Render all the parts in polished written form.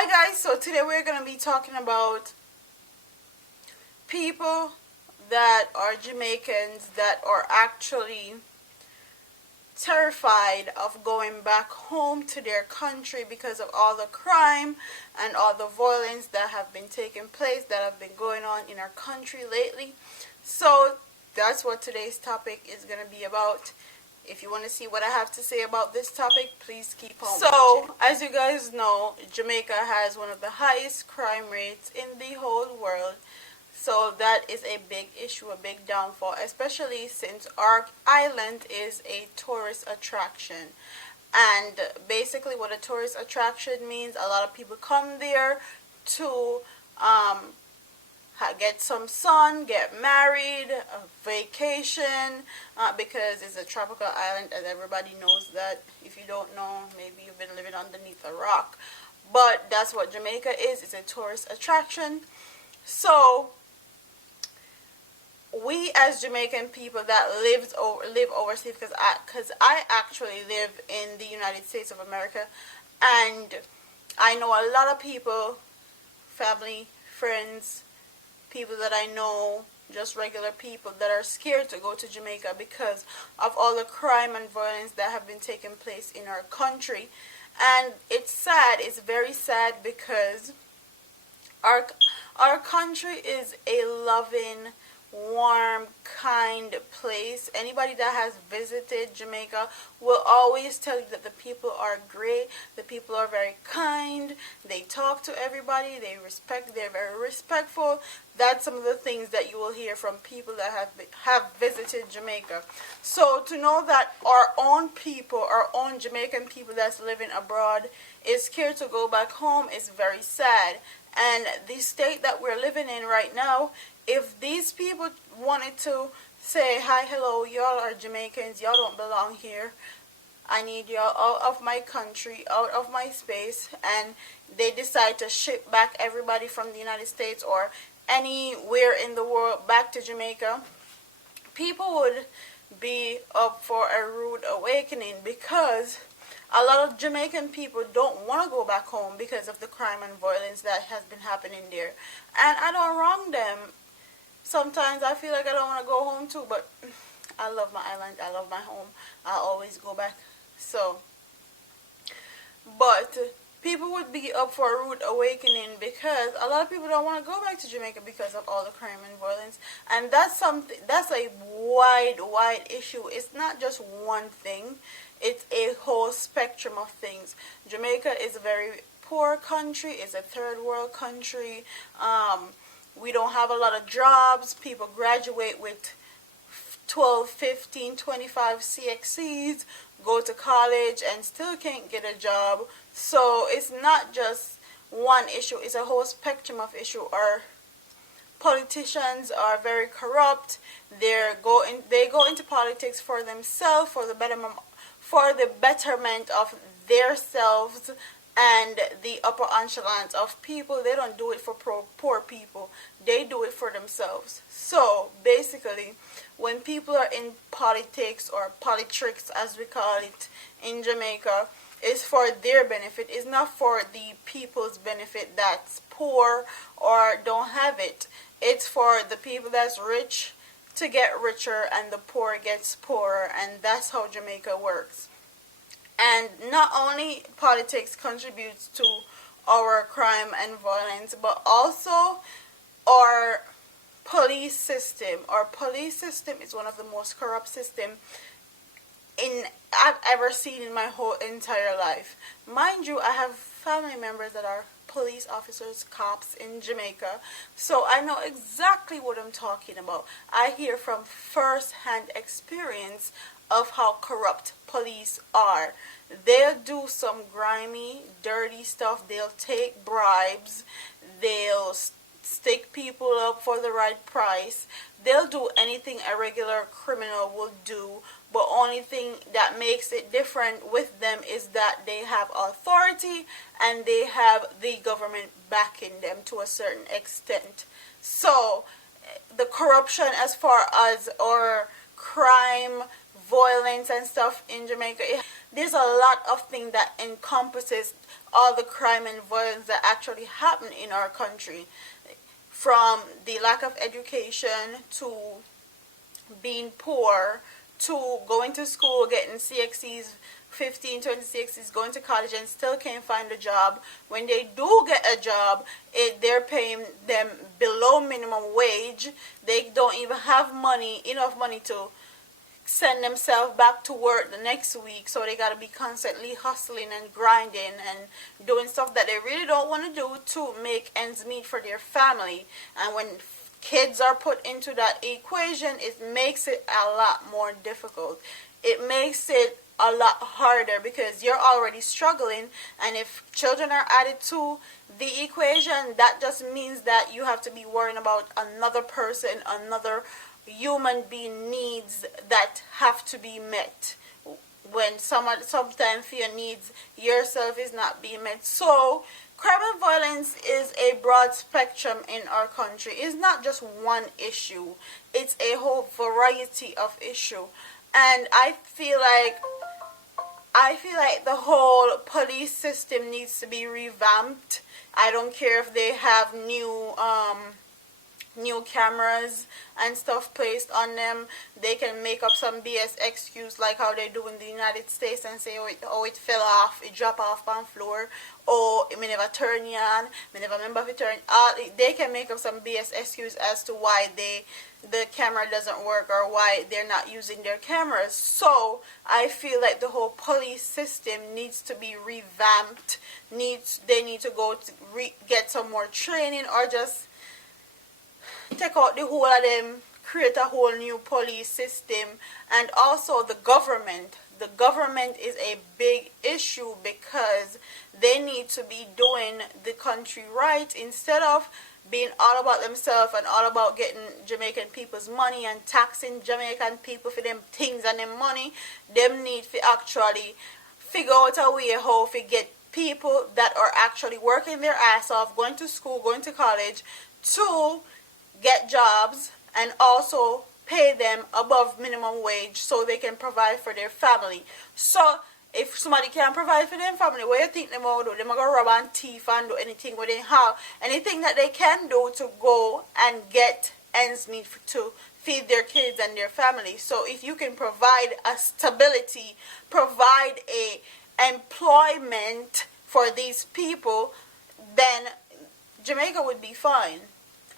Hi guys, so today we're going to be talking about people that are Jamaicans that are actually terrified of going back home to their country because of all the crime and all the violence that have been taking place, that have been going on in our country lately. So that's what today's topic is going to be about. If you want to see what I have to say about this topic, please keep on watching. As you guys know, Jamaica has one of the highest crime rates in the whole world. So that is a big issue, a big downfall, especially since our island is a tourist attraction. And basically what a tourist attraction means, a lot of people come there to get some sun, get married, vacation, because it's a tropical island, as everybody knows that. If you don't know, maybe you've been living underneath a rock. But that's what Jamaica is. It's a tourist attraction. So we as Jamaican people that live overseas, because I actually live in the United States of America, and I know a lot of people, family, friends, people that I know, just regular people that are scared to go to Jamaica because of all the crime and violence that have been taking place in our country. And it's sad, it's very sad, because our country is a loving, warm, kind place. Anybody that has visited Jamaica will always tell you that the people are great, the people are very kind, they talk to everybody, they're very respectful. That's some of the things that you will hear from people that have visited Jamaica. So to know that our own people, our own Jamaican people that's living abroad is scared to go back home is very sad. And the state that we're living in right now, if these people wanted to say, hi, hello, y'all are Jamaicans, y'all don't belong here, I need y'all out of my country, out of my space, and they decide to ship back everybody from the United States or anywhere in the world back to Jamaica, people would be up for a rude awakening, because a lot of Jamaican people don't want to go back home because of the crime and violence that has been happening there. And I don't wrong them. Sometimes I feel like I don't want to go home too, but I love my island, I love my home, I always go back. So, but people would be up for a rude awakening because a lot of people don't want to go back to Jamaica because of all the crime and violence. And that's a wide issue. It's not just one thing, it's a whole spectrum of things. Jamaica is a very poor country, it's a third world country. We don't have a lot of jobs. People graduate with 12, 15, 25 CXCs, go to college and still can't get a job. So it's not just one issue, it's a whole spectrum of issue. Our politicians are very corrupt. They go into politics for themselves, for the betterment of themselves and the upper echelons of people. They don't do it for poor people, they do it for themselves. So basically, when people are in politics, or politics as we call it in Jamaica, it's for their benefit. It's not for the people's benefit that's poor or don't have it. It's for the people that's rich to get richer, and the poor gets poorer, and that's how Jamaica works. And not only politics contributes to our crime and violence, but also our police system. Our police system is one of the most corrupt systems I've ever seen in my whole entire life. Mind you, I have family members that are police officers, cops in Jamaica, so I know exactly what I'm talking about. I hear from first-hand experience of how corrupt police are. They'll do some grimy, dirty stuff. They'll take bribes. They'll stick people up for the right price. They'll do anything a regular criminal will do, but only thing that makes it different with them is that they have authority and they have the government backing them to a certain extent. So the corruption as far as our crime, violence and stuff in Jamaica, there's a lot of things that encompasses all the crime and violence that actually happen in our country, from the lack of education to being poor to going to school, getting CXCs, 15, 26 going to college and still can't find a job. When they do get a job, they're paying them below minimum wage. They don't even have enough money to send themselves back to work the next week, so they got to be constantly hustling and grinding and doing stuff that they really don't want to do to make ends meet for their family. And when kids are put into that equation, it makes it a lot more difficult. It makes it a lot harder because you're already struggling, and if children are added to the equation, that just means that you have to be worrying about another person, another human being needs that have to be met when sometimes for your needs yourself is not being met. So crime and violence is a broad spectrum in our country. It's not just one issue, it's a whole variety of issue. And I feel like the whole police system needs to be revamped. I don't care if they have new cameras and stuff placed on them. They can make up some BS excuse like how they do in the United States and say, oh it fell off, it dropped off on floor, or it may never turn on, may never remember if it turned. They can make up some BS excuse as to why the camera doesn't work or why they're not using their cameras. So I feel like the whole police system needs to be revamped. They need to go to get some more training, or just take out the whole of them, create a whole new police system. And also the government is a big issue because they need to be doing the country right instead of being all about themselves and all about getting Jamaican people's money and taxing Jamaican people for them things and them money. Them need to actually figure out a way how to get people that are actually working their ass off, going to school, going to college, to get jobs and also pay them above minimum wage so they can provide for their family. So if somebody can't provide for their family, what do you think they will do? They're going to rob and thief and do anything where they have anything that they can do to go and get ends meet to feed their kids and their family. So if you can provide a stability, provide a employment for these people, then Jamaica would be fine.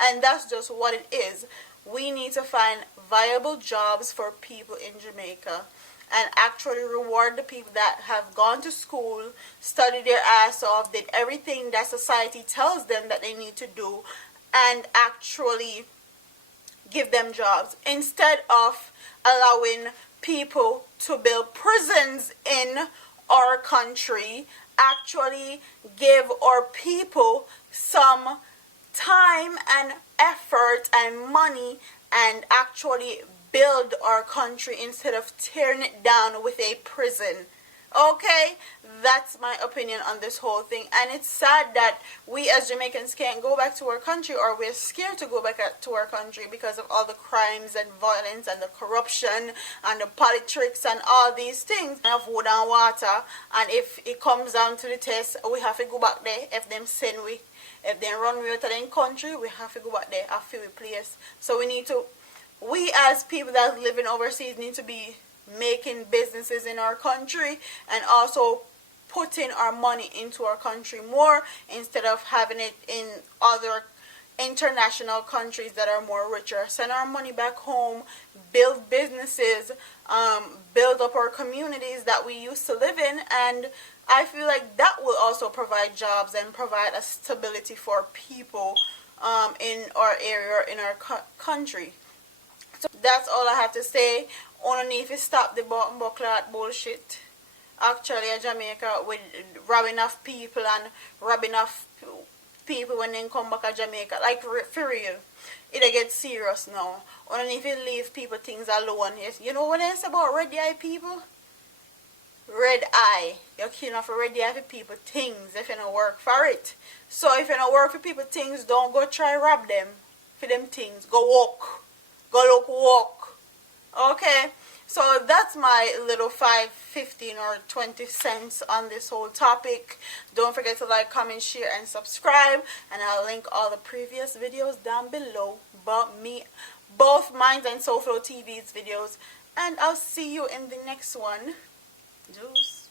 And that's just what it is. We need to find viable jobs for people in Jamaica and actually reward the people that have gone to school, studied their ass off, did everything that society tells them that they need to do, and actually give them jobs instead of allowing people to build prisons in our country. Actually give our people some time and effort and money and actually build our country instead of tearing it down with a prison. Okay, that's my opinion on this whole thing. And it's sad that we as Jamaicans can't go back to our country, or we're scared to go back to our country because of all the crimes and violence and the corruption and the politics and all these things. We have wood and water, and if it comes down to the test, we have to go back there. If them send we, if they run me out of their country, we have to go back there and fill the place. So we as people that living overseas need to be making businesses in our country and also putting our money into our country more instead of having it in other international countries that are more richer. Send our money back home, build businesses, build up our communities that we used to live in, and I feel like that will also provide jobs and provide a stability for people in our area or in our country. So that's all I have to say. Only if you stop the button buckler bullshit. Actually, in Jamaica, with robbing off people and robbing off people when they come back to Jamaica, like for real, it gets serious now. Only if you leave people things alone. Yes, you know what I say about red eye people? Red eye. You're killing off red eye for people things if you don't work for it. So if you don't work for people things, don't go try rob them for them things. Go walk. Go look walk. Okay? So that's my little 5, 15, or 20 cents on this whole topic. Don't forget to like, comment, share, and subscribe. And I'll link all the previous videos down below. But me, both mine and SoFlo TV's videos. And I'll see you in the next one. Deuce.